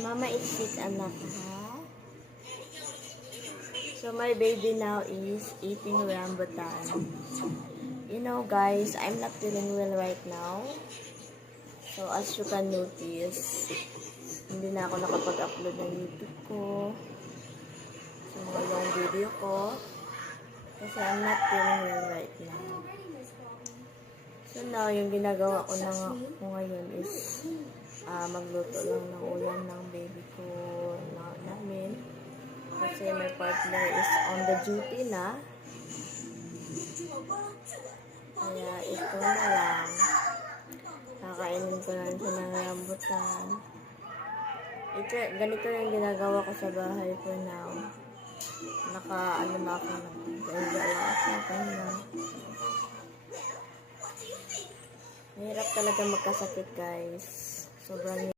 Mama is sick, anak, ha? So, my baby now is eating rambutan. You know, guys, I'm not feeling well right now. So, as you can notice, hindi na ako nakapag-upload ng YouTube ko. Sa mga long video ko. Kasi I'm not feeling well right now. So, now, yung ginagawa ko na ngayon is magluto lang ng ulam ng baby ko namin. Kasi my partner is on the duty na. Kaya ito na lang. Kakainin ko lang siya ng rambutan. Ganito yung ginagawa ko sa bahay for now. Naka-ano na ako na. Gaya sa kanya. Mahirap talaga magkasakit, guys. Sobrang